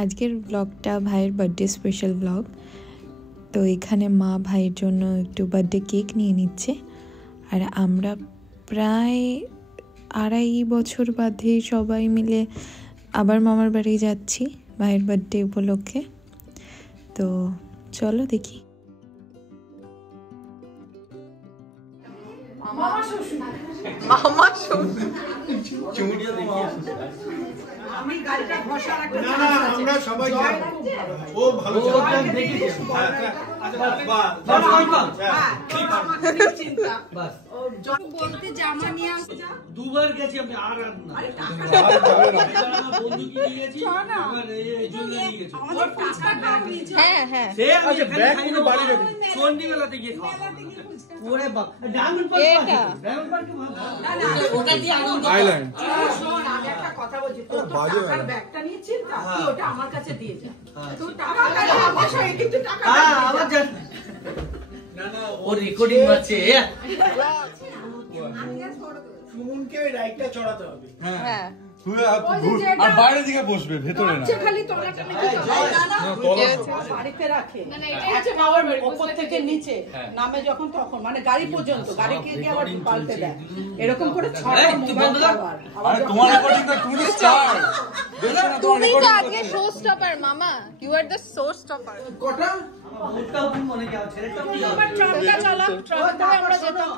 আজকের ব্লগটা ভাইয়ের বার্থডে স্পেশাল ব্লগ। তো এখানে মা ভাইয়ের জন্য একটু বার্থডে কেক নিয়ে নিচ্ছে, আর আমরা প্রায় 2.5 বছর বাদে সবাই মিলে আবার মামার বাড়ি যাচ্ছি ভাইয়ের বার্থডে উপলক্ষে। তো চলো দেখি। মামা শ্বশুর আমি গাড়িটা ঘষা রাখতে না না আমরা সবাই ও ভালো দেখেছি। আচ্ছা বাস বাস চিন্তা বাস ও বলতে জামা নিয়ে আসতে যা দুবার গেছি আমি আর না আরে টাকা বন্ধু কি নিয়ে গেছি আমার এই জন্য নিয়ে গেছি আমাদের টাকা নিয়ে হ্যাঁ হ্যাঁ সে আচ্ছা ব্যাগ পুরো বাড়ি রেখে সন্ধ্যেবেলাতে গিয়ে খাওয়া ওরে বাপ ডায়মন্ড এটা পার্কে না না ওটা দিয়ে আনন্দ আইল্যান্ড শোন আমি একটা কথা বলছি তোর তো টাকার ব্যাগটা নিয়েছিস না তুই ওটা আমার কাছে দিয়ে যা তুই টাকা কাছে আমার সঙ্গে কিন্তু টাকা হ্যাঁ আবার জান না না ও রেকর্ডিং আছে সুমনকে ওই রাইটটা চড়াতে হবে। হ্যাঁ আর বাইরে দিকে বসবে, ভেতরে না। খালি তলাটা নাকি বাড়িতে রাখে আচ্ছা বাবার উপর থেকে নিচে নামে যখন তখন মানে গাড়ি পর্যন্ত গাড়িকে গিয়ে আবার পাল্টে দেয় এরকম করে ছড়া মোবাইল আবার আরে তোমার রেকর্ডিং তো তুমি স্টার। তুমি তো আজকে শো স্টপার মামা, you are the show stopper. কোটা ওটা মনে কি আছে ছেলেটা আমার ট্রাকটা চালা ট্রাকটা আমরা যেতাম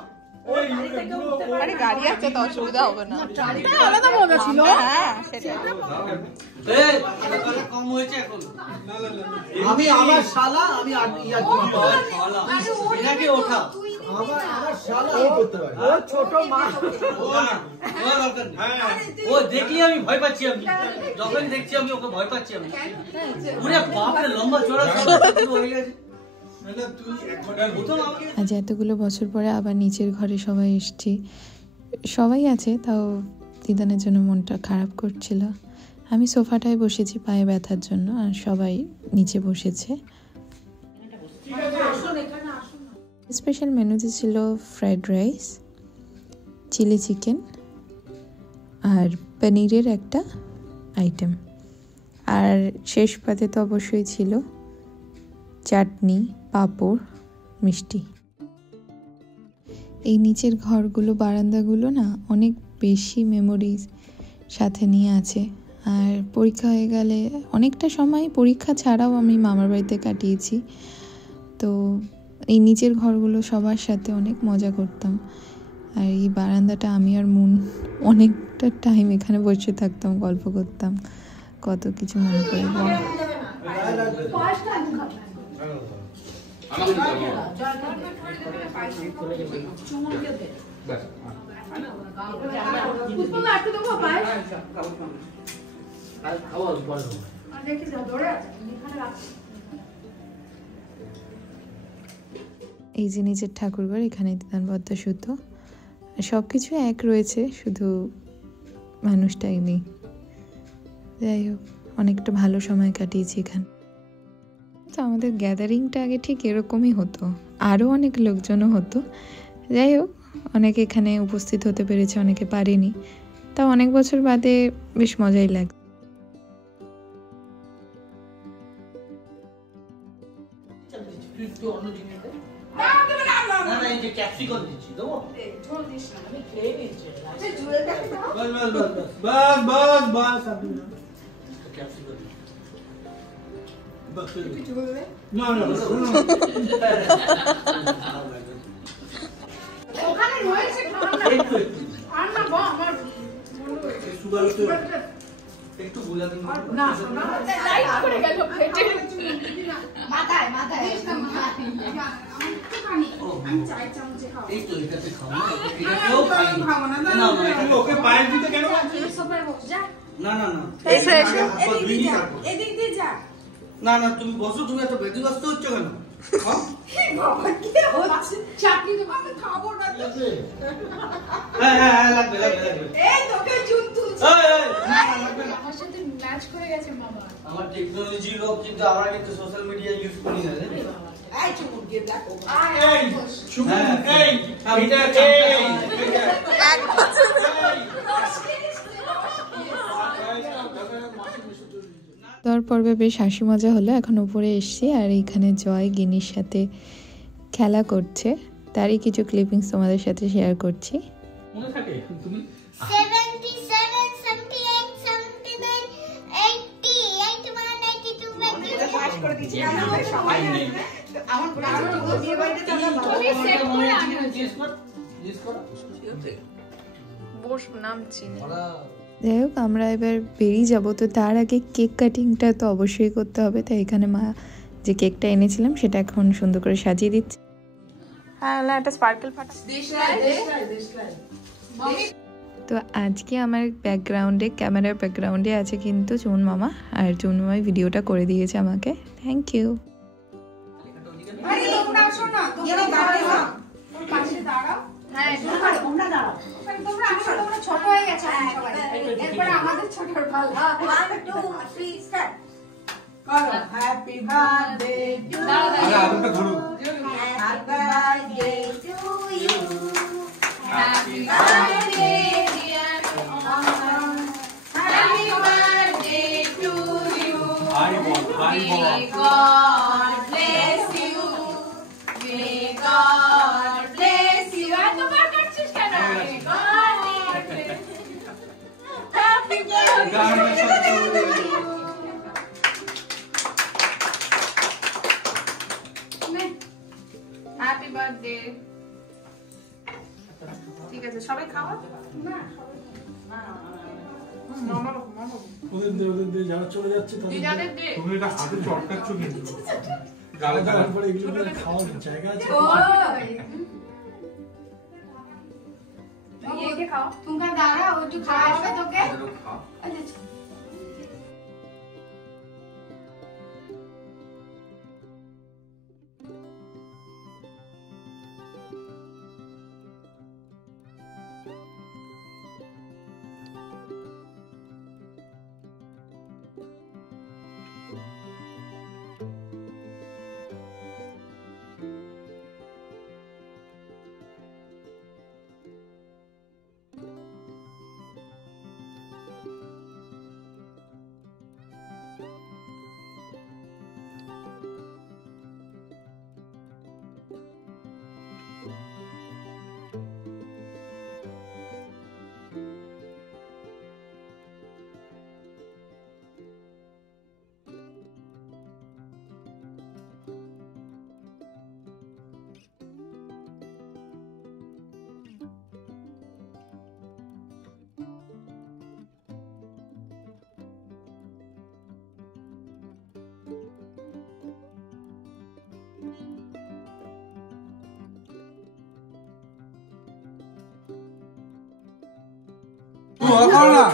আরে গাড়ি আছে তো অসুবিধা হবে না। ট্রাকটা আলাদা মজা ছিল হ্যাঁ সেটা এই টাকা কম হয়েছে এখন আমি আমার শালা আমি আর ইয়া কি শালা এটাকে ওঠা আমার শালা এই করতে পারে। ও ছোট মা ও না ও দরকার নেই। ও দেখলি আমি ভয় পাচ্ছি, আমি যখনই দেখছি আমি ওকে ভয় পাচ্ছি আমি পুরো বাপরে লম্বা চড়া শুরু হয়ে গেছে। না তুই এক ঘন্টার মতো আজ এতগুলো বছর পরে আবার নিচের ঘরে সবাই এসেছি, সবাই আছে, তাও দিদানের জন্য মনটা খারাপ করছিল। আমি সোফাটায় বসেছি পায়ে ব্যথার জন্য, আর সবাই নিচে বসেছে। স্পেশাল মেনুতে ছিল ফ্রাইড রাইস, চিলি চিকেন আর পনিরের একটা আইটেম, আর শেষ পাতে তো অবশ্যই ছিল চাটনি, পাঁপড়, মিষ্টি। এই নিচের ঘরগুলো, বারান্দাগুলো না অনেক বেশি মেমোরিজ সাথে নিয়ে আছে। আর পরীক্ষা হয়ে গেলে অনেকটা সময় পরীক্ষা ছাড়াও আমি মামার বাড়িতে কাটিয়েছি। তো এই নিচের ঘরগুলো সবার সাথে অনেক মজা করতাম। আর এই বারান্দাটা আমি আর মুন অনেকটা টাইম এখানে বসে থাকতাম, গল্প করতাম, কত কিছু মনে পড়ে যায়। এই যে নিচের ঠাকুরঘর, এখানে দিদান বদ্ধ সুতো, সবকিছু এক রয়েছে, শুধু মানুষটাই নেই। যাই হোক, অনেকটা ভালো সময় কাটিয়েছি এখানে। তো আমাদের গ্যাদারিংটা আগে ঠিক এরকমই হতো, আরও অনেক লোকজনও হতো। যাই হোক, অনেকে এখানে উপস্থিত হতে পেরেছে, অনেকে পারেনি, তাও অনেক বছর বাদে বেশ মজাই লাগে। ক্যাপসিকাম দিচ্ছি দেবো বাস বাস বাস আপনি ক্যাপসিকাম না না ওখানে রয়েছে আর না বা আমার সুগার একটু বলে দিন না না লাইট করে গেল ফেটে মাথায় আমি চাই চামচে খাও এই তো এটাতে খাও না এটাতেও খাও না না তুমি ওকে পায়ের দিতে কেন সোফায় বস যা না না না এসে এসে এদিক দিয়ে যা না না তুমি বসো, তুমি এত ব্যতিব্যস্ত হচ্ছ কেন? বাবা কি হচ্ছে চাটনি তো আমি খাবো না তো হ্যাঁ লাগবে এই তোকে জুতু আমার সাথে ম্যাচ করে গেছে মামা। আমার টেকনোলজি লোক, কিন্তু আমরা কিন্তু সোশ্যাল মিডিয়া ইউজ করি না জানেন। এই চুমুক দিয়ে দেখো এই সুমন এই এটা এক বছর এই দেওয়ার পর্বে বেশ হাসি মজা হলো। এখন উপরে এসছি আর এইখানে জয় গিনির সাথে খেলা করছে, তারই কিছু ক্লিপিংস তোমাদের সাথে শেয়ার করছি। মনে থাকে তুমি 77, 78, 79, 80, 81, 82, 83 পাস করে দিয়েছি আমাদের সবাই আমার বিয়ে বাড়িতে তো আমরা তুমি সেট করে আনো জিজ্ঞেস কর বস নাম চিনি। যাই হোক আমরা এবার বেরিয়ে যাব, তো তার আগে কেক কাটিংটা তো অবশ্যই করতে হবে। তাই এখানে মা যে কেকটা এনেছিলাম সেটা এখন সুন্দর করে সাজিয়ে দিচ্ছে। হ্যাঁ একটা স্পার্কেল ফাটা তো আজকে আমার ব্যাকগ্রাউন্ডে, ক্যামেরার ব্যাকগ্রাউন্ডে আছে কিন্তু চুন মামা, আর চুন মামাই ভিডিওটা করে দিয়েছে আমাকে, থ্যাংক ইউ। তোমরা আসো না, তোমরা দাঁড়াও, পাশে দাঁড়াও। হ্যাঁ তোমরা দাঁড়াও, তোমরা আসো, তোমরা ছোট হয়ে গেছো সবাই, এরপর আমাদের ছোটর পালা। 1, 2, 3 স্টার্ট করো হ্যাপি বার্থডে টু আরে আলুটা ধরো। Happy birthday to you happy birthday dear happy birthday to you hi বল, হাই বল। God bless you, may God bless you. এতবার কাটছিস কেন? May God bless you. Happy birthday to you. Happy birthday. ঠিক আছে সবাই খাওয়া না ওদের দে যারা চলে যাচ্ছে দিদাদের দে তুমি এটা হাতে চটকাচ্ছ কিন্তু গালে গালে তারপরে এগুলো খাওয়ার জায়গা আছে। ये के खाओ तुमका दारा और जो खाओगे तो के अच्छा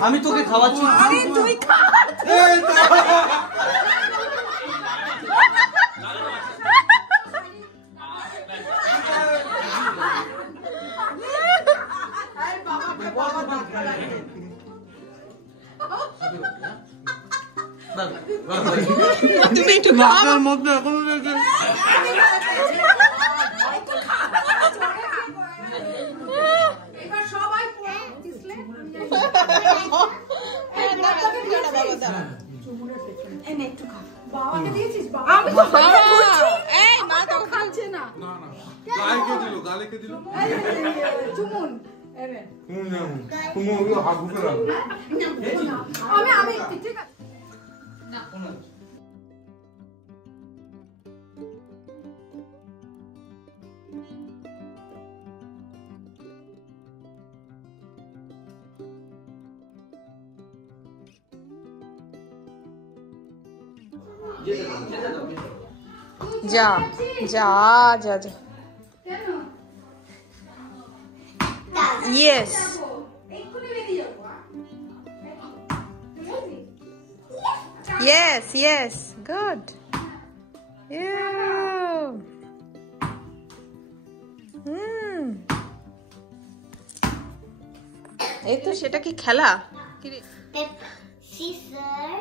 আমি তোকে খাওয়াচ্ছি। আরে তুই খা এই তো তুমি একটু নাকের মধ্যে এখনো লেগে এবার সবাই বাবাকে দিয়েছিস? আমি তো এই মা তো খাচ্ছে না না না গায়ে কে দিল গালে কে দিল চুমুন তুমি ওগুলো হাত বুকে রাখো আমি ঠিক আছে যা যা যা যা yes Yes, yes, good. Yeah. এই তো সেটা কি খেলা? সিজার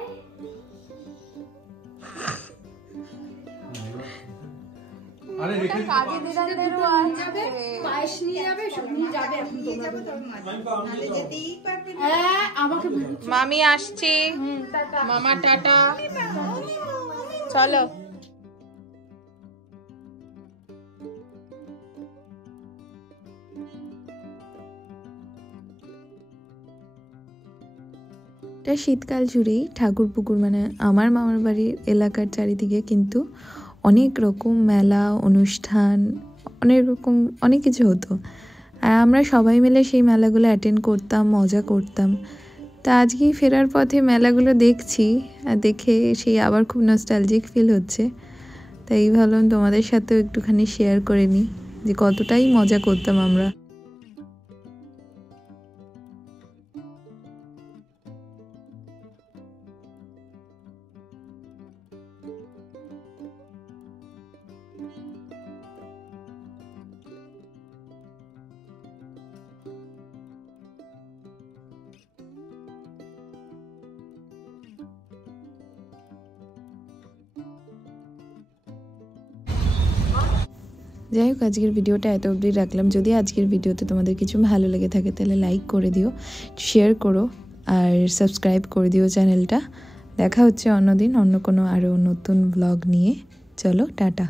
আরে রেখে কাজী দিদাদেরও যাবে পায়েস নিয়ে যাবে সব নিয়ে যাবে এখন তোমরা যেতেই পারবে মামি আসছি, মামা টাটা, চলো। এটা শীতকাল জুড়েই ঠাকুর পুকুর মানে আমার মামার বাড়ির এলাকার চারিদিকে কিন্তু অনেক রকম মেলা অনুষ্ঠান অনেক কিছু হতো, আর আমরা সবাই মিলে সেই মেলাগুলো অ্যাটেন্ড করতাম, মজা করতাম। তা আজকেই ফেরার পথে মেলাগুলো দেখছি, আর দেখে সেই আবার খুব নস্টালজিক ফিল হচ্ছে। তাই ভাবলাম তোমাদের সাথেও একটুখানি শেয়ার করে নিই যে কতটাই মজা করতাম আমরা। যাই হোক, আজকের ভিডিওটা এত অবধি রাখলাম। যদি আজকের ভিডিওতে তোমাদের কিছু ভালো লেগে থাকে তাহলে লাইক করে দিও, শেয়ার করো আর সাবস্ক্রাইব করে দিও চ্যানেলটা। দেখা হচ্ছে অন্যদিন অন্য কোনো আরও নতুন ব্লগ নিয়ে। চলো টাটা।